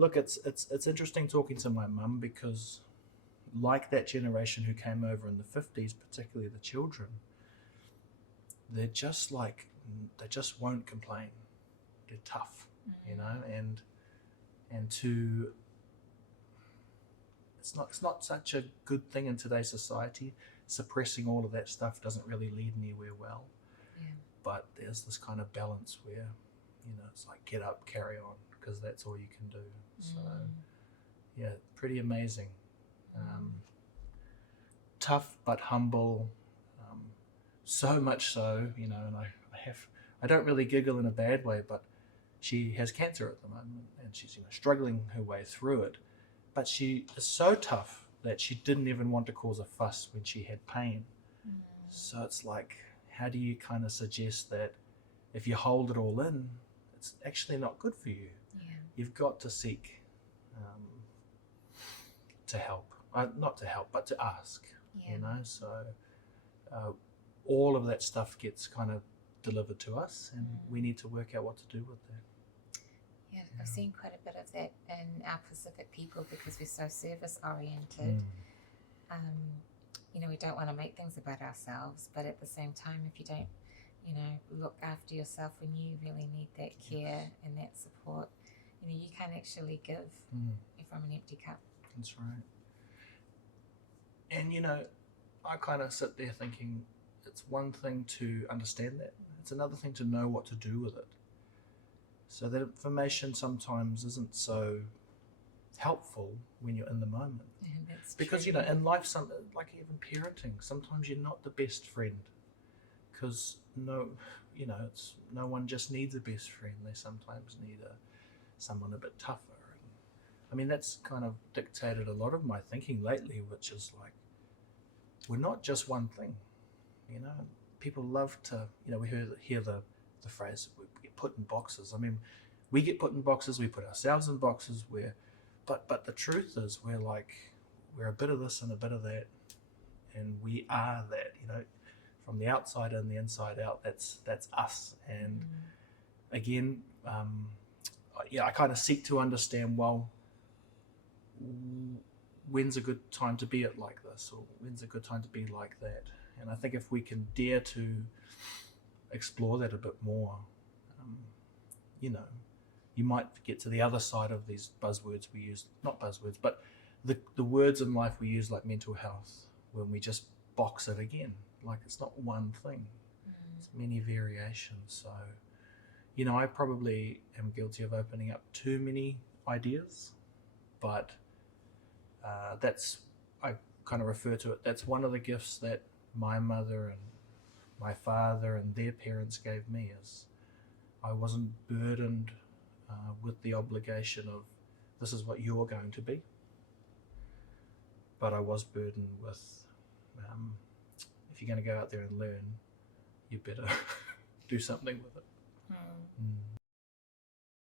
look, it's interesting talking to my mum, because like that generation who came over in the 50s, particularly the children, they're just like, they just won't complain. They're tough, you know, and to, it's not such a good thing in today's society. Suppressing all of that stuff doesn't really lead anywhere well. Yeah. But there's this kind of balance where, you know, it's like, get up, carry on, because that's all you can do. So yeah, pretty amazing. Tough but humble, so much so, you know, and I don't really giggle in a bad way, but she has cancer at the moment, and she's, you know, struggling her way through it, but she is so tough that she didn't even want to cause a fuss when she had pain. So it's like, how do you kind of suggest that if you hold it all in, it's actually not good for you? You've got to seek to help, not to help, but to ask, you know. So all of that stuff gets kind of delivered to us, and we need to work out what to do with that. Yeah, I've seen quite a bit of that in our Pacific people, because we're so service oriented. You know, we don't want to make things about ourselves, but at the same time, if you don't, you know, look after yourself when you really need that care and that support, you know, you can't actually give from an empty cup. That's right. And, you know, I kind of sit there thinking, it's one thing to understand that, it's another thing to know what to do with it. So that information sometimes isn't so helpful when you're in the moment. Because, you know, in life, like even parenting, sometimes you're not the best friend, because no one just needs a best friend. They sometimes need someone a bit tougher. And I mean, that's kind of dictated a lot of my thinking lately, which is like, we're not just one thing. You know, people love to, you know, we hear the phrase, we get put in boxes. I mean, we get put in boxes, we put ourselves in boxes, but the truth is, we're a bit of this and a bit of that, and we are that, you know, from the outside and the inside out. That's us. And again, I kind of seek to understand, well, when's a good time to be it like this, or when's a good time to be like that. And I think if we can dare to explore that a bit more, you know, you might get to the other side of these buzzwords we use, not buzzwords, but the words in life we use, like mental health, when we just box it again, like it's not one thing, it's many variations. So, you know, I probably am guilty of opening up too many ideas, but I kind of refer to it, that's one of the gifts that my mother and my father and their parents gave me, is I wasn't burdened with the obligation of, this is what you're going to be, but I was burdened with, if you're going to go out there and learn, you better do something with it.